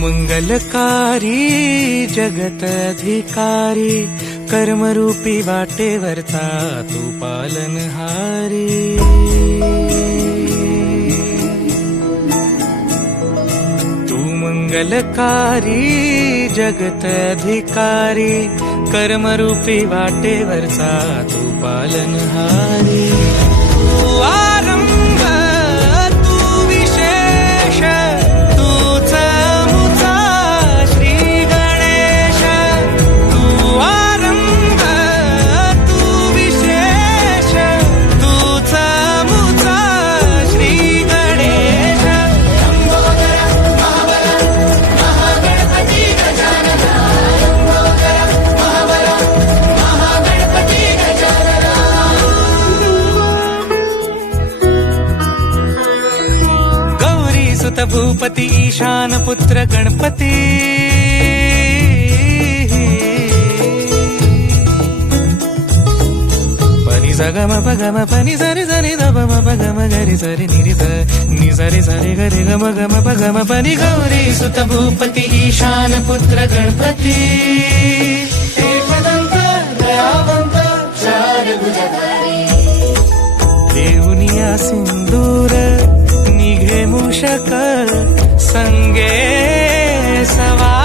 मंगलकारी जगत अधिकारी कर्मरूपी वाटेवरचा तू पालनहारी. तू मंगलकारी जगत अधिकारी कर्मरूपी वाटेवरचा तू पालनहारी. तू आरंभ तू विशेष तूच मुचा श्री गणेश. तू आरंभ तू विशेष तूच मुचा श्री गणेश. सुत भूपती ईशान पुत्र गणपती. पनी सगम पगम पनी सरी सरी दबम पगम गरी सरी निरी नि सरी सरी गरी गम गम पगम पनी. गौरी सुत भूपती ईशान पुत्र गणपती. एकदंत दयावंत चार भुजधारी. देऊनिया सिंदूर निघे मूषक संगे सवा